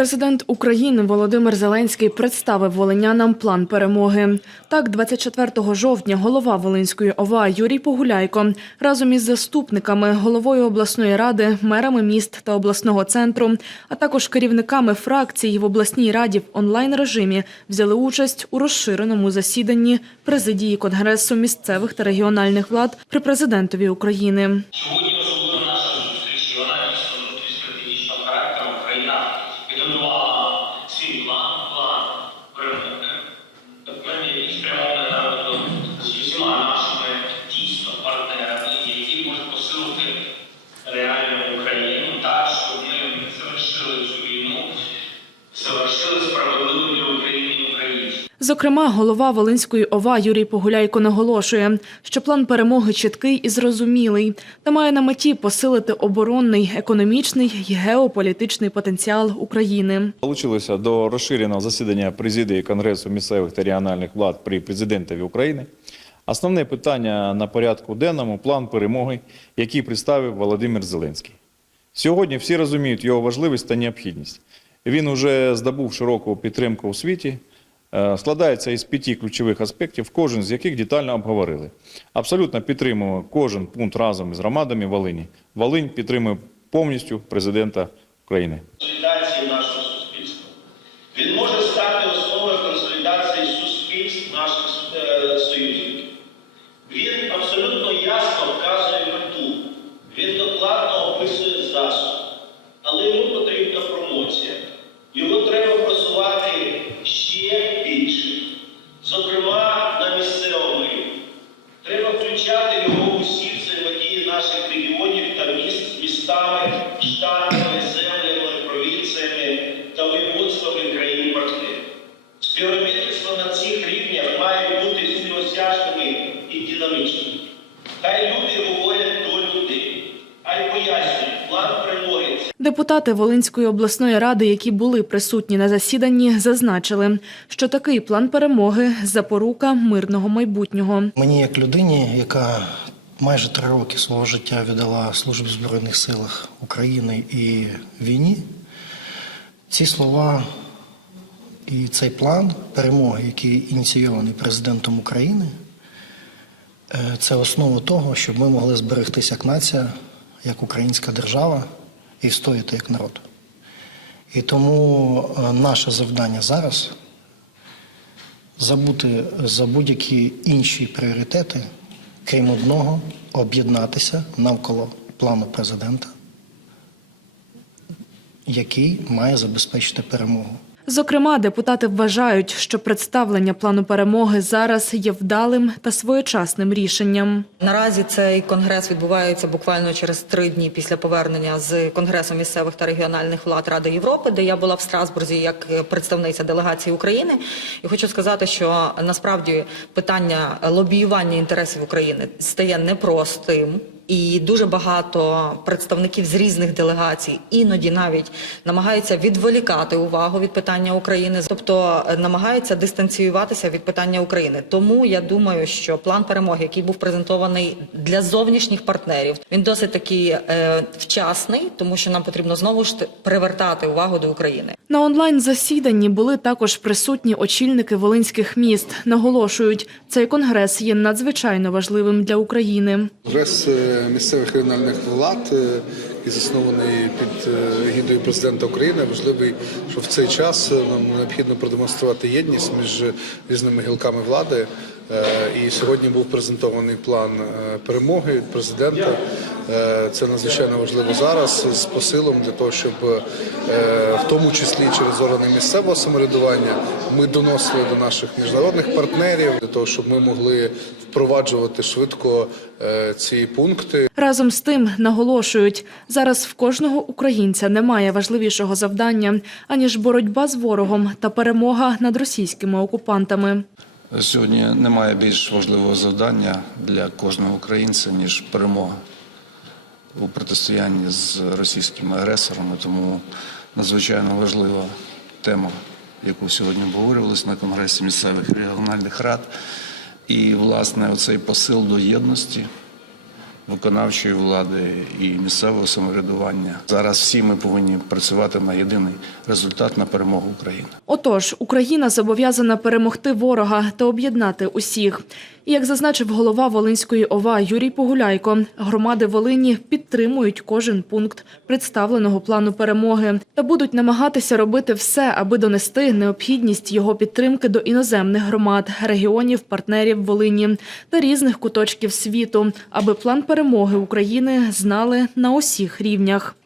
Президент України Володимир Зеленський представив волинянам план перемоги. Так, 24 жовтня голова Волинської ОВА Юрій Погуляйко разом із заступниками, головою обласної ради, мерами міст та обласного центру, а також керівниками фракцій в обласній раді в онлайн режимі взяли участь у розширеному засіданні президії Конгресу місцевих та регіональних влад при президентові України. Сьогодні особливо наша зустріч, і вона дійсно зустріч стратегічного характеру. Україна підготувала свій план, план перемоги. План, який спрямований на роботу з усіма нашими дійсно партнерами, який може посилити реальну Україну так, щоб ми завершили цю війну, завершили справедливо для України і українців. Зокрема, голова Волинської ОВА Юрій Погуляйко наголошує, що план перемоги чіткий і зрозумілий та має на меті посилити оборонний, економічний і геополітичний потенціал України. Долучилися до розширеного засідання президії Конгресу місцевих та регіональних влад при президентові України. Основне питання на порядку денному план перемоги, який представив Володимир Зеленський. Сьогодні всі розуміють його важливість та необхідність. Він уже здобув широку підтримку у світі, складається із п'яти ключових аспектів, кожен з яких детально обговорили. Абсолютно підтримуємо кожен пункт разом із громадами Волині. Волинь підтримує повністю президента України. Він може стати основою консолідації суспільств наших е, союзників. Він абсолютно ясно вказує мету, він докладно описує засоб. Але йому регіонів та міст містами, штатами, землями, провінціями та воєводствами країн-партнерів. Співробітництво на цих рівнях має бути всеосяжними і динамічними. Хай люди говорять до людей, хай пояснюють план перемоги. Депутати Волинської обласної ради, які були присутні на засіданні, зазначили, що такий план перемоги запорука мирного майбутнього. Мені, як людині, яка майже три роки свого життя віддала службі в Збройних силах України і війні, ці слова і цей план перемоги, який ініційований президентом України, е, це основа того, щоб ми могли зберегтися як нація, як українська держава і встояти як народ. І тому е, наше завдання зараз забути за будь-які інші пріоритети, крім одного, об'єднатися навколо плану президента, який має забезпечити перемогу. Зокрема, депутати вважають, що представлення плану перемоги зараз є вдалим та своєчасним рішенням. Наразі цей конгрес відбувається буквально через три дні після повернення з конгресу місцевих та регіональних влад Ради Європи, де я була в Страсбурзі як представниця делегації України. І хочу сказати, що насправді питання лобіювання інтересів України стає непростим. І дуже багато представників з різних делегацій іноді навіть намагаються відволікати увагу від питання України, тобто е, намагаються дистанціюватися від питання України. Тому я думаю, що план перемоги, який був презентований для зовнішніх партнерів, він досить таки е, вчасний, тому що нам потрібно знову ж привертати увагу до України. На онлайн засіданні були також присутні очільники волинських міст. Наголошують, цей конгрес є надзвичайно важливим для України. Конгрес е, місцевих регіональних влад, і заснований під е, гідою президента України, важливий, що в цей час е, нам необхідно продемонструвати єдність між різними гілками влади. Е, І сьогодні був презентований план е, перемоги від президента. Е, Це надзвичайно важливо зараз з посилом для того, щоб е, в тому числі через органи місцевого самоврядування ми доносили до наших міжнародних партнерів для того, щоб ми могли впроваджувати швидко е, ці пункти. Разом з тим наголошують, зараз в кожного українця немає важливішого завдання аніж боротьба з ворогом та перемога над російськими окупантами. Сьогодні немає більш важливого завдання для кожного українця, ніж перемога у протистоянні з російськими агресорами. Тому надзвичайно важлива тема, яку сьогодні обговорювалися на Конгресі місцевих регіональних рад. І, власне, оцей посил до єдності виконавчої влади і місцевого самоврядування. Зараз всі ми повинні працювати на єдиний результат на перемогу України. Отож, Україна зобов'язана перемогти ворога та об'єднати усіх. Як зазначив голова Волинської ОВА Юрій Погуляйко, громади Волині підтримують кожен пункт представленого плану перемоги та будуть намагатися робити все, аби донести необхідність його підтримки до іноземних громад, регіонів, партнерів Волині та різних куточків світу, аби план перемоги України знали на усіх рівнях.